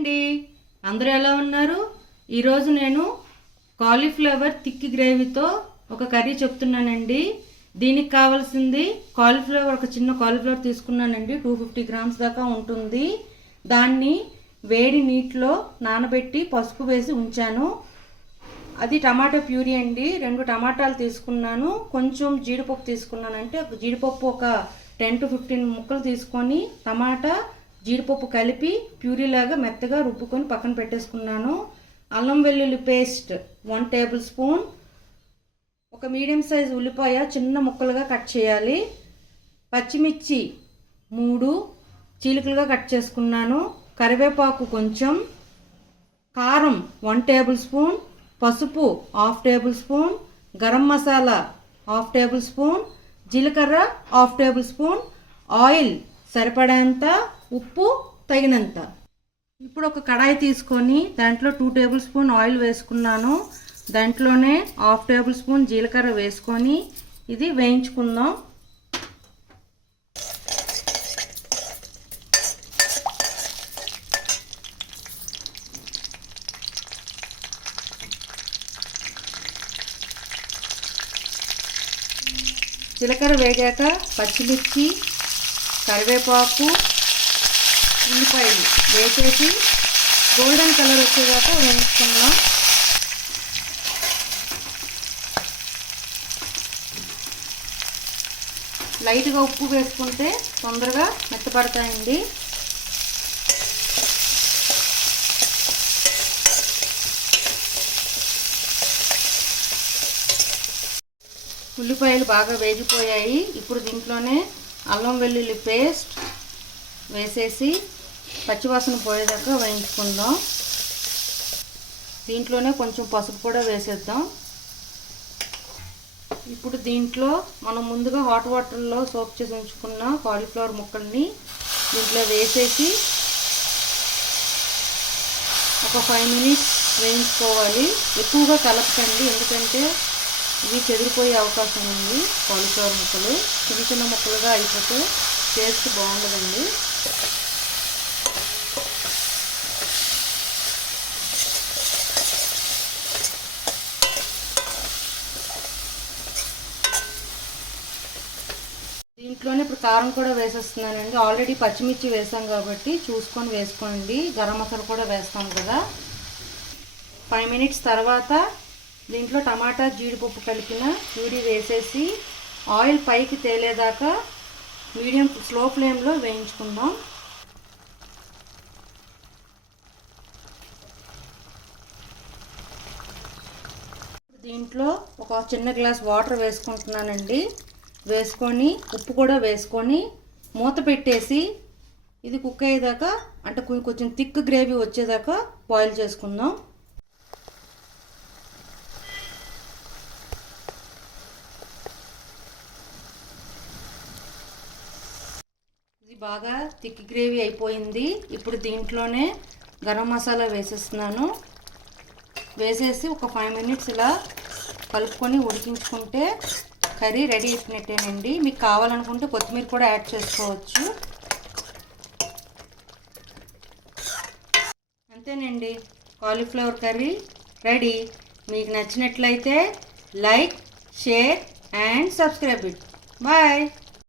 అండి, అందరూ ఎలా ఉన్నారు? ఈరోజు నేను కాలీఫ్లవర్ థిక్ గ్రేవీతో ఒక కర్రీ చెప్తున్నానండి. దీనికి కావాల్సింది కాలీఫ్లవర్, ఒక చిన్న కాలీఫ్లవర్ తీసుకున్నానండి. 250 గ్రామ్స్ దాకా ఉంటుంది. దాన్ని వేడి నీటిలో నానబెట్టి పసుపు వేసి ఉంచాను. అది టమాటో ప్యూరీ అండి. 2 టమాటాలు తీసుకున్నాను. కొంచెం జీడిపప్పు తీసుకున్నానంటే జీడిపప్పు ఒక 10 to 15 ముక్కలు తీసుకొని టమాటా జీడిపప్పు కలిపి ప్యూరీలాగా మెత్తగా రుబ్బుకొని పక్కన పెట్టేసుకున్నాను. అల్లం వెల్లుల్లి పేస్ట్ 1 టేబుల్ స్పూన్, ఒక మీడియం సైజ్ ఉల్లిపాయ చిన్న ముక్కలుగా కట్ చేయాలి. పచ్చిమిర్చి 3 చీలికలుగా కట్ చేసుకున్నాను. కరివేపాకు కొంచెం, కారం 1 టేబుల్ స్పూన్, పసుపు 1/2 table spoon, garam masala 1/2 table spoon, జీలకర్ర 1/2 టేబుల్ స్పూన్, ఆయిల్ సరిపడేంత, ఉప్పు తగినంత. ఇప్పుడు ఒక కడాయి తీసుకొని దాంట్లో 2 టేబుల్ స్పూన్ ఆయిల్ వేసుకున్నాను. దాంట్లోనే 1/2 టేబుల్ స్పూన్ జీలకర్ర వేసుకొని ఇది వేయించుకుందాం. జీలకర్ర వేగాక పచ్చిమిర్చి, కరివేపాకు, ఉల్లిపాయలు వేసేసి గోల్డెన్ కలర్ వచ్చేదాకా వేయించుకుందాం. లైట్గా ఉప్పు వేసుకుంటే తొందరగా మెత్తపడతాయండి. ఉల్లిపాయలు బాగా వేగిపోయాయి. ఇప్పుడు దీంట్లోనే అల్లం వెల్లుల్లి పేస్ట్ వేసేసి పచ్చివాసన పోయేదాకా వేయించుకుందాం. దీంట్లోనే కొంచెం పసుపు కూడా వేసేద్దాం. ఇప్పుడు దీంట్లో మనం ముందుగా హాట్ వాటర్లో సోక్ చేసి ఉంచుకున్న కాలీఫ్లవర్ ముక్కల్ని దీంట్లో వేసేసి ఒక 5 మినిట్స్ వేయించుకోవాలి. ఎక్కువగా కలపకండి, ఎందుకంటే ఇవి చెదిరిపోయే అవకాశం ఉంది. కాలీఫ్లవర్ ముక్కలు చిన్న చిన్న ముక్కలుగా అయిపోతే టేస్ట్ బాగుండదండి. దీంట్లోనే ఇప్పుడు కారం కూడా వేసేస్తున్నానండి. ఆల్రెడీ పచ్చిమిర్చి వేసాం కాబట్టి చూసుకొని వేసుకోండి. గరం మసాలా కూడా వేస్తాం కదా. 5 మినిట్స్ తర్వాత దీంట్లో టమాటా జీడిపప్పు కలిపిన ప్యూరీ వేసేసి ఆయిల్ పైకి తేలేదాకా స్లో ఫ్లేమ్లో వేయించుకుందాం. దీంట్లో ఒక చిన్న గ్లాస్ వాటర్ వేసుకుంటున్నానండి. వేసుకొని ఉప్పు కూడా వేసుకొని మూత పెట్టేసి ఇది కుక్ అయ్యేదాకా, అంటే కొంచెం థిక్ గ్రేవీ వచ్చేదాకా బాయిల్ చేసుకుందాం. ఇది బాగా థిక్ గ్రేవీ అయిపోయింది. ఇప్పుడు దీంట్లోనే గరం మసాలా వేసేస్తున్నాను. వేసేసి ఒక 5 మినిట్స్ ఇలా కలుపుకొని ఉడికించుకుంటే కర్రీ రెడీ అయిపోయినట్టేనండి. మీకు కావాలనుకుంటే కొత్తిమీర కూడా యాడ్ చేసుకోవచ్చు. అంతేనండి, కాలీఫ్లవర్ కర్రీ రెడీ. మీకు నచ్చినట్లయితే like, share and subscribe it. Bye.